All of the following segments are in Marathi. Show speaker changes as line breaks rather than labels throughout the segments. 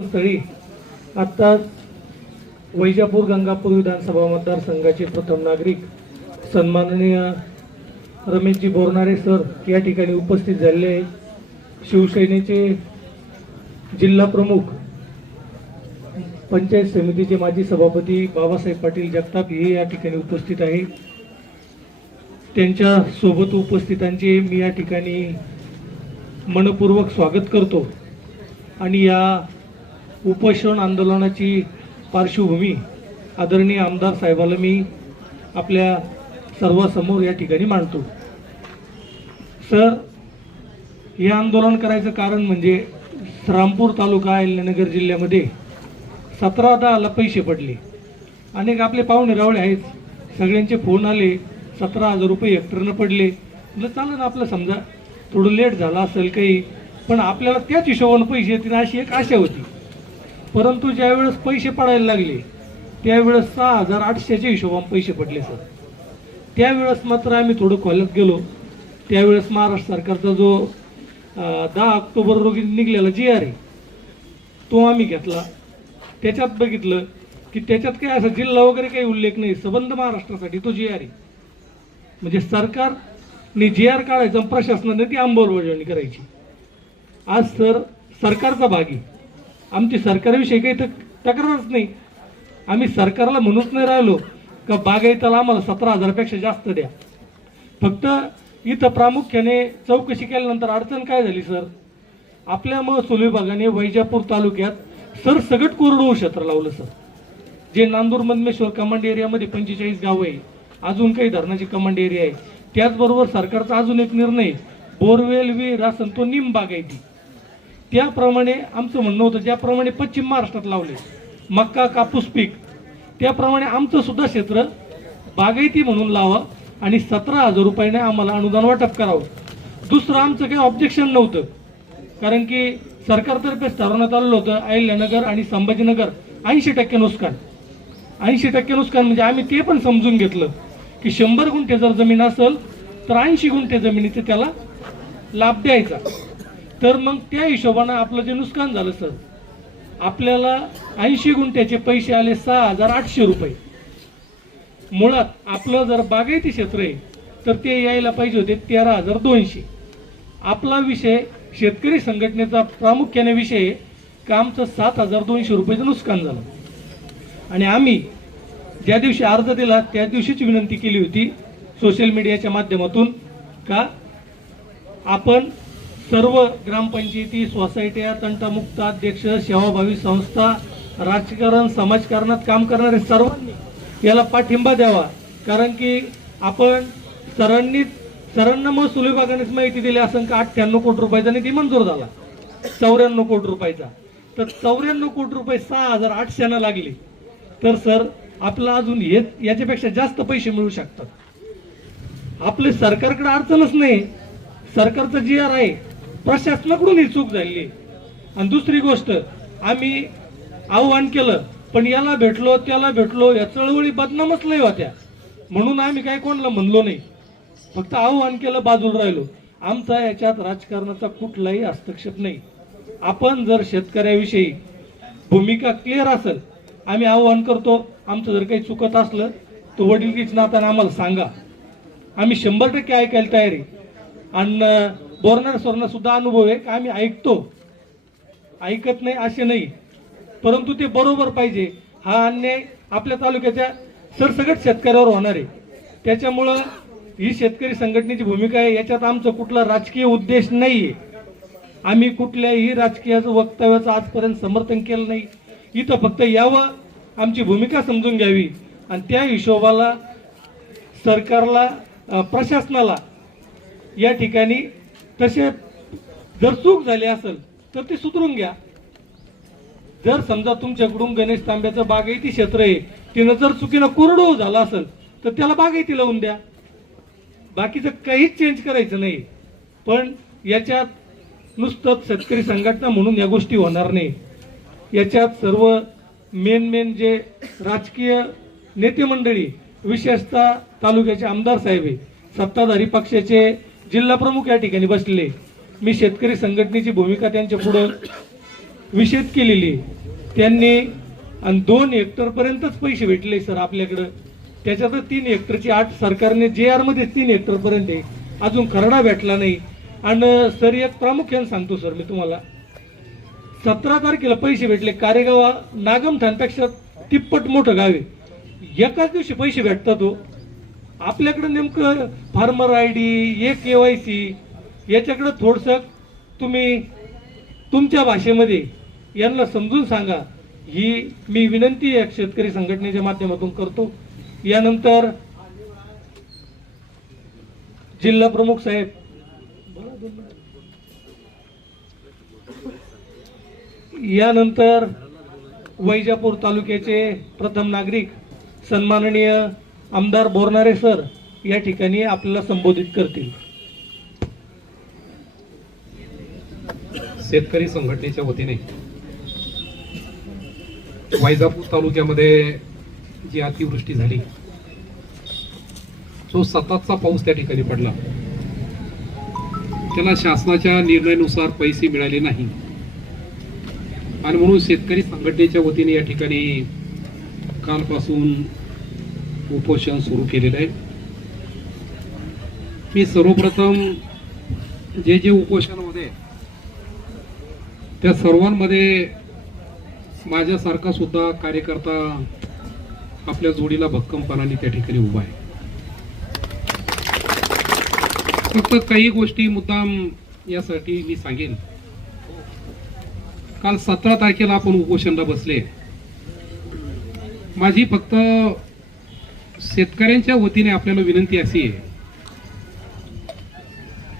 स्थळी आता वैजापूर गंगापूर विधानसभा मतदारसंघाचे प्रथम नागरिक सन्माननीय रमेशजी बोरणारे सर या ठिकाणी उपस्थित झालेले आहे शिवसेनेचे जिल्हा प्रमुख पंचायत समितीचे माजी सभापती बाबासाहेब पाटील जगताप हे या ठिकाणी उपस्थित आहे त्यांच्यासोबत उपस्थितांचे मी या ठिकाणी मनपूर्वक स्वागत करतो. आणि या उपोषण आंदोलनाची पार्श्वभूमी आदरणीय आमदार साहेबाला मी आपल्या सर्वांसमोर या ठिकाणी मांडतो. सर हे आंदोलन करायचं कारण म्हणजे रामपूर तालुका अहिल्यानगर जिल्ह्यामध्ये सतरा दहाला पैसे पडले. अनेक आपले पाहुणे रावळे आहेत. सगळ्यांचे फोन आले. सतरा हजार रुपये हेक्टरनं पडले. म्हटलं चालेल ना आपलं समजा. थोडं लेट झाला असेल काही पण आपल्याला त्याच हिशोबानं पैसे येतील अशी एक आशा होती. परंतु ज्यावेळेस पैसे पडायला लागले त्यावेळेस सहा हजार आठशेच्या हिशोबाने पैसे पडले सर. त्यावेळेस मात्र आम्ही थोडं खोल्यात गेलो. त्यावेळेस महाराष्ट्र सरकारचा जो दहा ऑक्टोबर रोजी निघलेला जी आर आहे तो आम्ही घेतला. त्याच्यात बघितलं की त्याच्यात काही असं जिल्हा वगैरे काही उल्लेख नाही. सबंध महाराष्ट्रासाठी तो जी आर आहे म्हणजे सरकारने जी आर काढायचं प्रशासनाने ती अंमलबजावणी करायची. आज सर सरकारचा भाग आहे. आमची सरकारविषयी काही तर तक्रारच नाही. आम्ही सरकारला म्हणूच नाही राहिलो का बागायताला आम्हाला सतरा हजारपेक्षा जास्त द्या. फक्त इथं प्रामुख्याने चौकशी केल्यानंतर अडचण काय झाली सर? आपल्या महसूल विभागाने वैजापूर तालुक्यात सरसगट कोरडवू क्षेत्र लावलं सर. जे नांदूर मधमेश्वर कमांड एरियामध्ये पंचेचाळीस गावं आहे. अजून काही धरणाची कमांड एरिया आहे. त्याचबरोबर सरकारचा अजून एक निर्णय बोरवेल विहीर असन तो निम बागायती. त्याप्रमाणे आमचं म्हणणं होतं ज्याप्रमाणे पश्चिम महाराष्ट्रात लावले मक्का कापूस पीक त्याप्रमाणे आमचं सुद्धा क्षेत्र बागायती म्हणून लावा आणि सतरा हजार रुपयाने आम्हाला अनुदान वाटप करावं. दुसरं आमचं काही ऑब्जेक्शन नव्हतं. कारण की सरकारतर्फेच ठरवण्यात आलेलं होतं अहिल्यानगर आणि संभाजीनगर ऐंशी टक्के नुकसान. ऐंशी टक्के नुकसान म्हणजे आम्ही ते पण समजून घेतलं की शंभर गुंठे जर जमीन असेल तर ऐंशी गुंठे जमिनीचे त्याला लाभ द्यायचा. तर मग त्या हिशोबानं आपलं जे नुकसान झालं सर आपल्याला ऐंशी गुंठ्याचे पैसे आले सहा हजार आठशे रुपये. मुळात आपलं जर बागायती क्षेत्र आहे तर ते यायला पाहिजे होते तेरा हजार दोनशे. आपला विषय शेतकरी संघटनेचा प्रामुख्याने विषय का आमचं सात हजार दोनशे रुपयाचं नुकसान झालं. आणि आम्ही ज्या दिवशी अर्ज दिला त्या दिवशीच विनंती केली होती सोशल मीडियाच्या माध्यमातून का आपण सर्व ग्रामपंचायती सोसायट्या तंटमुक्त अध्यक्ष सेवाभावी संस्था राजकारण समाजकारणात काम करणारे सर्वांनी याला पाठिंबा द्यावा. कारण की आपण सरांनी सरांना महसूल विभागानेच माहिती दिली असं का अठ्ठ्याण्णव कोटी रुपयाचा निधी मंजूर झाला. चौऱ्याण्णव कोटी रुपयाचा. तर चौऱ्याण्णव कोटी रुपये सहा हजार आठशेनं लागले. तर सर आपला अजून हे याच्यापेक्षा जास्त पैसे मिळू शकतात. आपले सरकारकडे अडचणच नाही. सरकारचं जी आर आहे प्रशासनाकडून ही चूक झाली आहे. आणि दुसरी गोष्ट आम्ही आव्हान केलं पण याला भेटलो त्याला भेटलो या चळवळी बदनामच नाही होत्या. म्हणून आम्ही काय कोणाला म्हणलो नाही. फक्त आव्हान केलं बाजूला राहिलो. आमचा याच्यात राजकारणाचा कुठलाही हस्तक्षेप नाही. आपण जर शेतकऱ्याविषयी भूमिका क्लिअर असेल आम्ही आव्हान करतो. आमचं जर काही चुकत असलं तर वडिलकीच नाताना आम्हाला सांगा. आम्ही शंभर टक्के ऐकायला तयार आहे. आणि बोरणार सरना सुद्धा अनुभव आहे का आम्ही ऐकतो. ऐकत नाही असे नाही. परंतु ते बरोबर पाहिजे. हा अन्याय आपल्या तालुक्याच्या सरसगट शेतकऱ्यावर होणार आहे. त्याच्यामुळं ही शेतकरी संघटनेची भूमिका आहे. याच्यात आमचं कुठला राजकीय उद्देश नाही आहे आम्ही कुठल्याही राजकीयाचं वक्तव्याचं आजपर्यंत समर्थन केलं नाही. इथं फक्त यावं आमची भूमिका समजून घ्यावी. आणि त्या हिशोबाला सरकारला प्रशासनाला या ठिकाणी तसे जर चूक झाली असेल तर ती सुधरून घ्या. जर समजा तुमच्याकडून गणेश तांब्याचं बागायती क्षेत्र आहे तिनं जर चुकीनं कोरडो झाला असेल तर त्याला बागायती लावून द्या. बाकीचं काहीच चेंज करायचं नाही. पण याच्यात नुसतं शेतकरी संघटना म्हणून या गोष्टी होणार नाही. याच्यात सर्व मेन मेन जे राजकीय नेते मंडळी विशेषतः तालुक्याचे आमदार साहेब आहे सत्ताधारी पक्षाचे जिल्हा प्रमुख या ठिकाणी बसले मी शेतकरी संघटनेची भूमिका त्यांच्या पुढं विषेद केलेली. आहे. त्यांनी आणि दोन हेक्टरपर्यंतच पैसे भेटले सर आपल्याकडं. त्याच्यातच तीन हेक्टरची आठ सरकारने जे आरमध्ये तीन हेक्टरपर्यंत आहे. अजून खरडा भेटला नाही. आणि सर एक प्रामुख्याने सांगतो सर मी तुम्हाला. सतरा तारखेला पैसे भेटले. कारेगावा नागमठाणपेक्षा तिप्पट मोठं गाव आहे. एकाच दिवशी पैसे भेटतात हो. आपल्याकडे नेमकं farmer I D E K Y C याच्याकडं थोडंसं तुम्ही तुमच्या भाषेमध्ये यांना समजून सांगा. ही मी विनंती या शेतकरी संघटनेच्या माध्यमातून करतो. यानंतर जिल्हा प्रमुख साहेब. यानंतर वैजापूर तालुक्याचे प्रथम नागरिक सन्माननीय आमदार बोरणारे सर या ठिकाणी आपल्याला संबोधित करतील.
शेतकरी संघटनेच्या वतीने वायजापूर तालुक्यामध्ये जी अतिवृष्टी झाली जो सततचा पाऊस त्या ठिकाणी पडला त्याला शासनाच्या निर्णयानुसार पैसे मिळाले नाही. आणि म्हणून शेतकरी संघटनेच्या वतीने या ठिकाणी कालपासून उपोषण सुरू केलेलं आहे. मी सर्वप्रथम जे जे उपोषणमध्ये त्या सर्वांमध्ये माझ्यासारखा सुद्धा कार्यकर्ता आपल्या जोडीला भक्कमपणाने त्या ठिकाणी उभा आहे. फक्त काही गोष्टी मुद्दाम यासाठी मी सांगेन. काल सतरा तारखेला आपण उपोषणला बसले. माझी फक्त शेतकऱ्यांच्या वतीने आपल्याला विनंती अशी आहे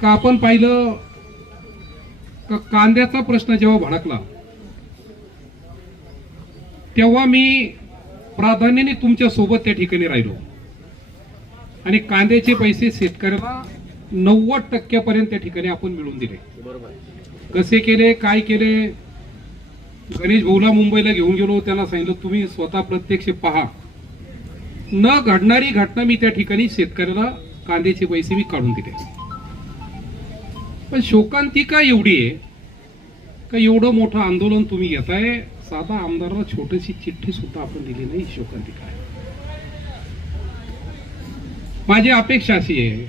का आपण पाहिलं का कांद्याचा प्रश्न जेव्हा भडकला तेव्हा मी प्राधान्याने तुमच्यासोबत त्या ठिकाणी राहिलो. आणि कांद्याचे पैसे शेतकऱ्याला नव्वद टक्क्यापर्यंत त्या ठिकाणी आपण मिळवून दिले. कसे केले काय केले गणेश भाऊला मुंबईला घेऊन गेलो त्यांना सांगितलं तुम्ही स्वतः प्रत्यक्ष पहा. न घडणारी घटना मी त्या ठिकाणी शेतकऱ्याला कांद्याचे पैसे मी काढून दिले. पण शोकांतिका एवढी आहे? का एवढं मोठं आंदोलन तुम्ही घेताय? साधा आमदाराला छोटीशी चिठ्ठी सुद्धा आपण दिली नाही शोकांतिका आहे माझी अपेक्षा अशी आहे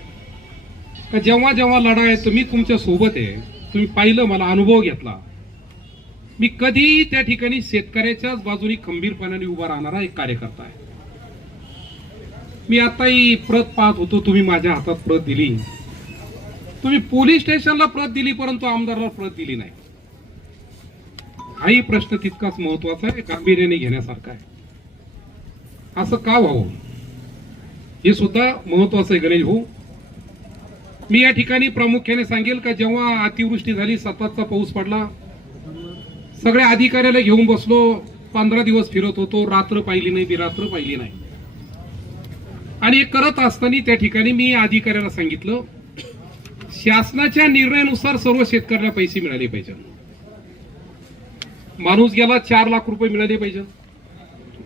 का जेव्हा जेव्हा लढा आहे तर मी तुमच्यासोबत आहे. तुम्ही पाहिलं मला अनुभव घेतला. मी कधी त्या ठिकाणी शेतकऱ्याच्याच बाजूनी खंबीरपणाने उभा राहणारा एक कार्यकर्ता आहे. मी आताही प्रत पाहत होतो तुम्ही माझ्या हातात प्रत दिली. तुम्ही पोलीस स्टेशनला प्रत दिली परंतु आमदाराला प्रत दिली नाही. हाही प्रश्न तितकाच महत्त्वाचा आहे गांभीर्याने घेण्यासारखा आहे. असं का व्हावं? हे सुद्धा महत्वाचं आहे गणेश भाऊ. मी या ठिकाणी प्रामुख्याने सांगेल का जेव्हा अतिवृष्टी झाली सततचा पाऊस पडला सगळ्या अधिकाऱ्याला घेऊन बसलो पंधरा दिवस फिरत होतो रात्र पाहिली नाही मी रात्र पाहिली नाही. आणि हे करत असताना त्या ठिकाणी मी अधिकाऱ्याला सांगितलं शासनाच्या निर्णयानुसार सर्व शेतकऱ्यांना पैसे मिळाले पाहिजे. माणूस गेला चार लाख रुपये मिळाले पाहिजे.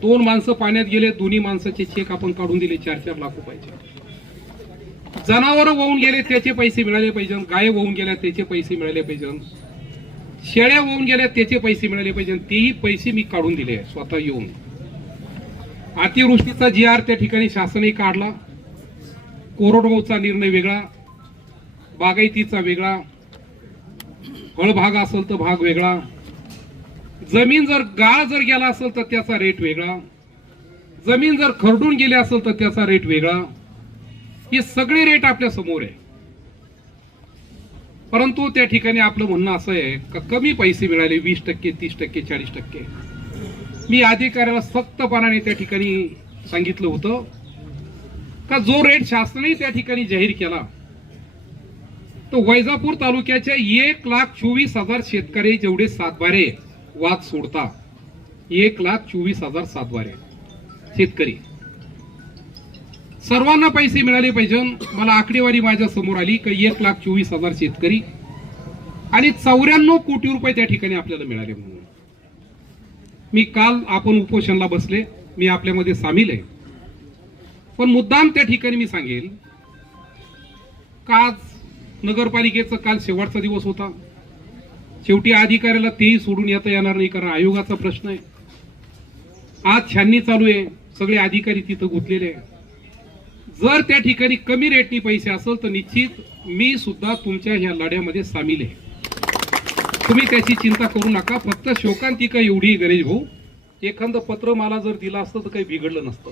दोन माणसं पाण्यात गेले दोन्ही माणसाचे चेक आपण काढून दिले चार चार लाख रुपयाचे. जनावर वाहून गेले त्याचे पैसे मिळाले पाहिजे. गाय वाहून गेल्या त्याचे पैसे मिळाले पाहिजे. शेळ्या वाहून गेल्या त्याचे पैसे मिळाले पाहिजे. तेही पैसे मी काढून दिले स्वतः येऊन. अतिवृष्टीचा जी आर त्या ठिकाणी शासनही काढला. कोरडवाऊचा निर्णय वेगळा बागायतीचा वेगळा फळभाग असेल तर भाग वेगळा. जमीन जर गाळ जर गेला असेल तर त्याचा रेट वेगळा. जमीन जर खरडून गेली असेल तर त्याचा रेट वेगळा. हे सगळे रेट आपल्यासमोर आहे. परंतु त्या ठिकाणी आपलं म्हणणं असं आहे का कमी पैसे मिळाले वीस टक्के तीस टक्के चाळीस टक्के. मी अधिकाऱ्याला सक्तपणाने त्या ठिकाणी सांगितलं होतं. का जो रेट शासनाने त्या ठिकाणी जाहीर केला तो वैजापूर तालुक्याच्या एक लाख चोवीस हजार शेतकरी जेवढे सातबारे वाद सोडता एक लाख चोवीस हजार सातबारे शेतकरी. सर्वांना पैसे मिळाले पाहिजे. मला आकडेवारी माझ्यासमोर आली का एक लाख चोवीस हजार शेतकरी आणि चौऱ्याण्णव कोटी रुपये त्या ठिकाणी आपल्याला मिळाले म्हणून. मी काल आपण उपोषणला बसले मी आपल्यामध्ये सामील आहे. पण मुद्दाम त्या ठिकाणी मी सांगेल का आज नगरपालिकेचा काल शेवटचा दिवस होता. शेवटी अधिकाऱ्याला तेही सोडून येता येणार नाही कारण आयोगाचा प्रश्न आहे. आज छाननी चालू आहे सगळे अधिकारी तिथं गुंतलेले आहे जर त्या ठिकाणी कमी रेटनी पैसे असेल तर निश्चित मी सुद्धा तुमच्या ह्या लढ्यामध्ये सामील आहे. तुम्ही त्याची चिंता करू नका. फक्त शोकांतिका एवढी आहे गणेश भाऊ एखादं पत्र मला जर दिलं असतं तर काही बिघडलं नसतं.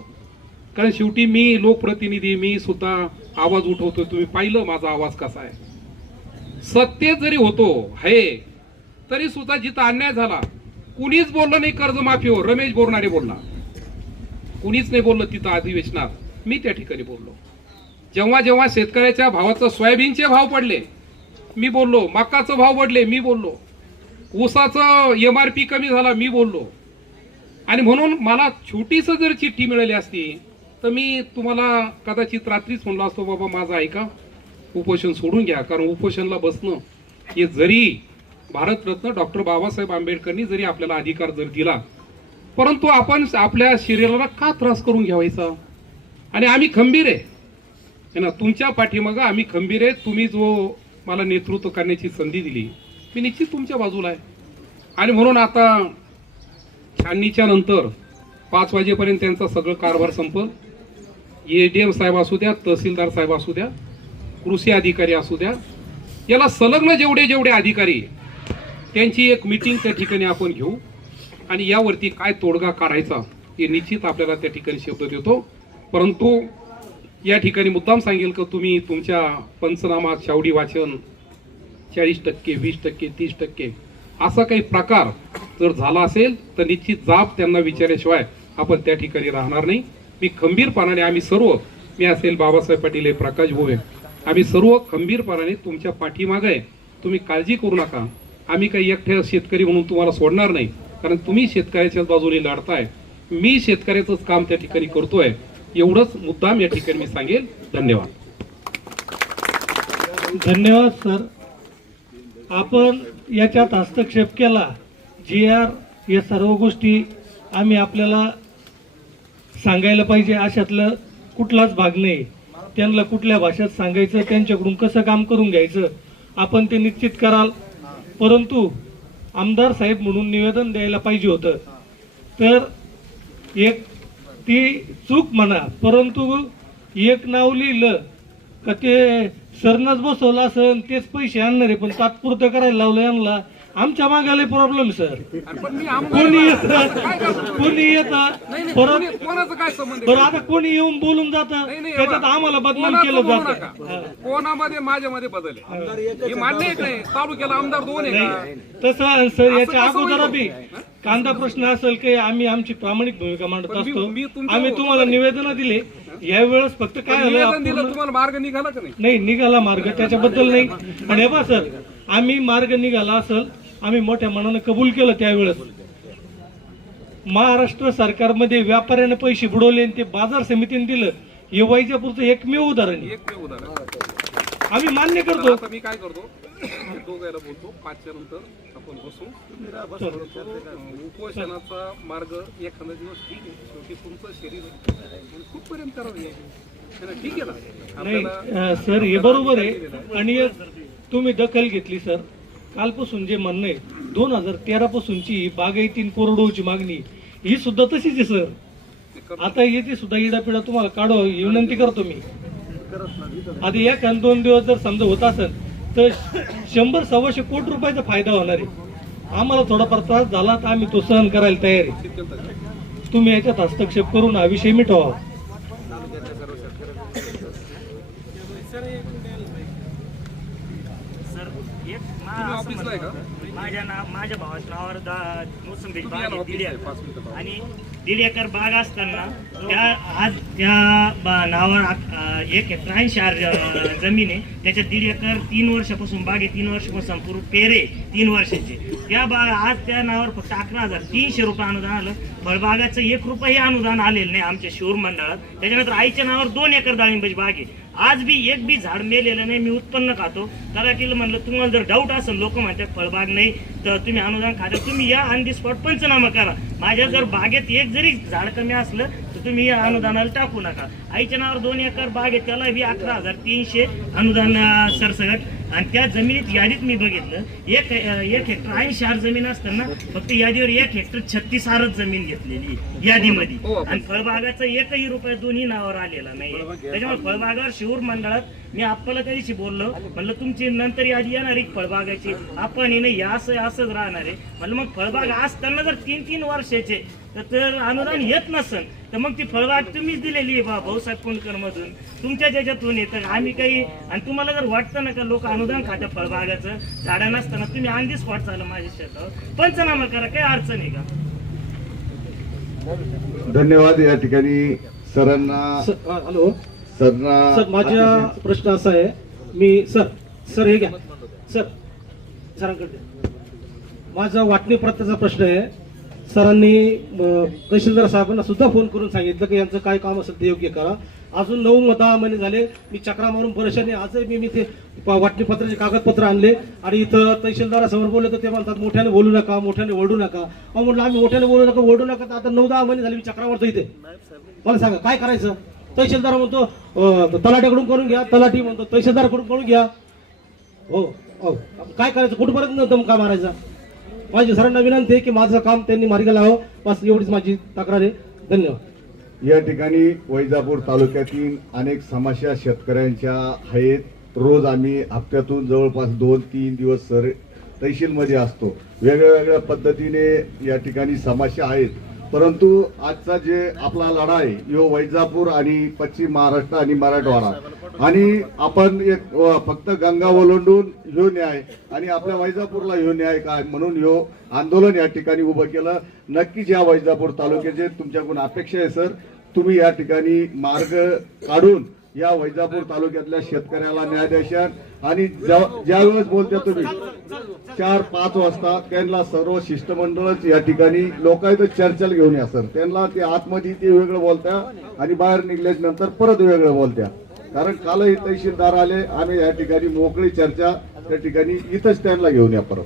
कारण शेवटी मी लोकप्रतिनिधी मी सुद्धा आवाज उठवतोय. तुम्ही पाहिलं माझा आवाज कसा आहे. सत्य जरी होतो हे तरी सुद्धा जिथं अन्याय झाला कुणीच बोललं नाही कर्जमाफीवर. रमेश बोरणारे बोलला. कुणीच नाही बोललं तिथं अधिवेशनात. मी त्या ठिकाणी बोललो. जेव्हा जेव्हा शेतकऱ्याच्या भावाचं सोयाबीनचे भाव पडले मी बोललो मकाचं भाव पडले मी बोललो. ऊसाचं एम आर पी कमी झाला मी बोललो. आणि म्हणून मला छोटीसं जर चिठ्ठी मिळाली असती तर मी तुम्हाला कदाचित रात्रीच म्हणलो असतो बाबा माझं ऐका उपोषण सोडून घ्या कारण उपोषणला बसणं हे जरी भारतरत्न डॉक्टर बाबासाहेब आंबेडकरनी जरी आपल्याला अधिकार जर दिला परंतु आपण आपल्या शरीराला का त्रास करून घ्यावायचा? आणि आम्ही खंबीर आहे. ना तुमच्या पाठीमागं आम्ही खंबीर आहे. तुम्ही जो मला नेतृत्व करण्याची संधी दिली मी निश्चित तुमच्या बाजूला आहे. आणि म्हणून आता छाननीच्या नंतर पाच वाजेपर्यंत त्यांचा सगळं कारभार संपल. ए डी एम साहेब असू द्या तहसीलदार साहेब असू द्या कृषी अधिकारी असू द्या याला संलग्न जेवढे जेवढे अधिकारी त्यांची एक मिटिंग त्या ठिकाणी आपण घेऊ. आणि यावरती काय तोडगा काढायचा हे निश्चित आपल्याला त्या ठिकाणी शब्द देतो. परंतु या ठिकाणी मुद्दाम सांगेल का तुम्ही तुमच्या पंचनामा शावडी वाचन चाळीस टक्के वीस टक्के तीस टक्के असा काही प्रकार जर झाला असेल तर निश्चित जाब त्यांना विचारल्याशिवाय आपण त्या ठिकाणी राहणार नाही. मी खंबीरपणाने आम्ही सर्व मी असेल बाबासाहेब पाटील आहे प्रकाश भोवे आम्ही सर्व खंबीरपणाने तुमच्या पाठीमागे आहे तुम्ही काळजी करू नका. आम्ही काही एकट्या शेतकरी म्हणून तुम्हाला सोडणार नाही कारण तुम्ही शेतकऱ्याच्याच बाजूने लढताय. मी शेतकऱ्याचंच काम त्या ठिकाणी करतोय. एवढंच मुद्दाम या ठिकाणी मी सांगेल. धन्यवाद.
धन्यवाद सर. आपण याच्यात हस्तक्षेप केला. जी आर या सर्व गोष्टी आम्ही आपल्याला सांगायला पाहिजे अशातलं कुठलाच भाग नाही. त्यांना कुठल्या भाषेत सांगायचं त्यांच्याकडून कसं काम करून घ्यायचं आपण ते निश्चित कराल. परंतु आमदार साहेब म्हणून निवेदन द्यायला पाहिजे होतं. तर एक ती चूक म्हणा परंतु एक नाव लिहिलं का ते सरनाच बसवलं असं तेच पैसे आणणार आहे पण तात्पुरतं करायला लावलं यांना. आमच्या मागाले प्रॉब्लेम सर कोणी येत? कोणी येत? परत
कोणाचं काय संबंध
बरं आता कोणी येऊन बोलून जात? त्याच्यात आम्हाला बदनाम केलं जातं. हा.
कोणामध्ये माझ्यामध्ये बदल आहे. हे मान्य आहे की नाही? तालुक्याला आमदार दोन आहे का?
तसं सर याच्या
कसं
अगोदर? बी कांदा प्रश्न असेल की आम्ही आमची प्रामाणिक भूमिका मांडत
पण मी-
असतो.
मी तुमच्या-
आम्ही तुम्हाला निवेदन दिले. यावेळेस फक्त काय झालं
निवेदन दिलं
अपूर्ण-
तुम्हाला मार्ग निघाला का नाही?
नाही निघाला मार्ग त्याच्याबद्दल नाही. आणि हे पहा सर आम्ही मार्ग निघाला असेल आम्ही मोठ्या मनानं कबूल केलं त्यावेळेस. महाराष्ट्र सरकारमध्ये व्यापाऱ्याने पैसे बुडवले आणि ते बाजार समितीने दिलं. हे वैजापूरचं एकमेव उदाहरण आहे.
एक ते उदाहरण
आम्ही मान्य करतो.
आता मी काय करतो? दोघायला बोलतो. पाचच्या नंतर आपण बसू. परंतु उपोषणाचा मार्ग एखादा दिवस ठीक आहे. शेवटी तुमचं शरीर आहे. आणि कुठपर्यंत करावं हे? है ना? ठीक आहे ना?
नाही
आपल्याला
अं, सर हे बरोबर आहे. आणि तुम्ही दखल घेतली सर. कालपासून जे म्हणणं आहे दोन हजार तेरा पासूनची बागायतीन कोरडोची मागणी ही सुद्धा तशीच आहे सर. आता याची सुद्धा इडापिडा तुम्हाला काढो ही विनंती करतो मी. आधी एक आणि दोन दिवस जर समजा होत असेल तर शंभर सव्वाशे कोटी रुपयाचा फायदा होणार आहे. आम्हाला थोडाफार त्रास झाला तर आम्ही तो सहन करायला तयार आहे. तुम्ही याच्यात हस्तक्षेप करून हा विषय मिटवा.
सर एक माझ्या नाव माझ्या भावाच्या नावावर दा- मोसंबीची बाग आहे, दीड एकर. आणि दीड एकर बाग असताना त्या आज त्या बा- नावावर आ- आ, एक हेक्टर ऐंशी आर अ, जमीन आहे. त्याच्यात दीड एकर तीन वर्षापासून बाग आहे तीन वर्षापासून संपूर्ण पेरे तीन वर्षाचे. त्या बाग आज त्या नावावर फक्त अकरा हजार तीनशे रुपये अनुदान आलं. फळबागाचं एक रुपये अनुदान आलेलं नाही आमच्या शिवर मंडळात. त्याच्यानंतर आईच्या नावावर दोन एकर डाळिंबाची बाग आहे. आज बी एक बी झाड मेलेलं नाही मी उत्पन्न खातो. तलाठीला म्हणलं तुम्हाला जर डाऊट असेल लोक म्हणतात फळबाग नाही तर तुम्ही अनुदान खाता. तुम्ही या ऑन दी स्पॉट पंचनामा करा. माझ्या जर बागेत एक जरी झाड कमी असलं तर तुम्ही या अनुदानाला टाकू नका. आईच्या नावावर दोन एकर बाग आहे त्याला बी अकरा हजार तीनशे अनुदान सरसगट आणि त्या जमिनीत यादीत मी बघितलं एक एक हेक्टर ऐंशी हार जमीन असताना फक्त यादीवर एक हेक्टर छत्तीस हारच जमीन घेतलेली यादीमध्ये. आणि फळबागाचा एकही रुपया दोन्ही नावावर आलेला नाही त्याच्यामुळे फळबागावर शिवूर मंडळात मी आपल्याला त्या दिवशी बोललो म्हणलं तुमची नंतर यादी येणार आहे फळबागाची. आपण हे नाही असं असंच राहणार आहे. म्हणलं मग फळबाग असताना जर तीन तीन वर्षाचे तर अनुदान येत नसन तर मग ती फळबाग तुम्हीच दिलेली आहे बा भाऊसाहेब कुंडकर मधून तुमच्या ज्याच्यातून येतं. आम्ही काही आणि तुम्हाला जर वाटतं ना का लोक अनुदान खात्या फळबागाचं झाडं नसताना तुम्ही दी स्पॉट झालं माझ्या शेतावर पंचनामा करा काही अडचण आहे का?
धन्यवाद या ठिकाणी सरांना.
Sir hello.
सरांना
सर माझा प्रश्न असा आहे मी सर सर हे घ्या. सर सरांकडे. माझा वाटणी प्रत्येचा प्रश्न आहे सरांनी तहसीलदार साहेबांना सुद्धा फोन करून सांगितलं की यांचं काय काम असेल ते योग्य करा. अजून नऊ दहा महिने झाले. मी चक्रा मारून परेशानी आजही मी मी ते वाटणीपत्राचे कागदपत्र आणले. आणि इथं तहसीलदारासमोर बोलले तर ते म्हणतात मोठ्याने बोलू नका मोठ्याने ओरडू नका. अहो म्हटलं आम्ही मोठ्याने बोलू नका ओरडू नका. तर आता नऊ दहा महिने झाले मी चक्रामारतो इथे. मला सांगा काय करायचं? तहसीलदार म्हणतो तलाट्याकडून करून घ्या. तलाठी म्हणतो तहसीलदारकडून करून घ्या. हो हो. काय करायचं? कुठपर्यंत दमका मारायचा? माझी सरांना विनंती आहे की माझं काम त्यांनी मार्गी लावं बस एवढीच माझी तक्रार आहे. धन्यवाद.
या ठिकाणी वैजापूर तालुक्यातील अनेक समस्या शेतकऱ्यांच्या आहेत. रोज आम्ही हप्त्यातून जवळपास दोन तीन दिवस सर तहसीलमध्ये असतो. वेगळ्या वेगळ्या पद्धतीने या ठिकाणी समस्या आहेत. परंतु आजचा जे आपला लढा आहे यो वैजापूर आणि पश्चिम महाराष्ट्र आणि मराठवाडा. आणि आपण एक फक्त गंगा ओलांडून ह्यो न्याय आणि आपल्या वैजापूरला ह्यो न्याय काय म्हणून ह्यो आंदोलन या ठिकाणी उभं केलं. नक्कीच या वैजापूर तालुक्याचे तुमच्याकडून अपेक्षा आहे सर. तुम्ही या ठिकाणी मार्ग काढून या वैजापूर तालुक्यातल्या शेतकऱ्याला न्याय द्याशान आणि ज्या- ज्यावेळेस बोलता तुम्ही चार पाच वाजता त्यांना सर्व शिष्टमंडळच या ठिकाणी लोकांचं चर्चेला घेऊन या सर. त्यांना ते आतमध्ये ते वेगळं बोलत्या आणि बाहेर निघल्याच्या नंतर परत वेगळं बोलत्या. कारण कालही तहसीलदार आले आम्ही या ठिकाणी मोकळी चर्चा त्या ठिकाणी इथंच त्यांना घेऊन या परत.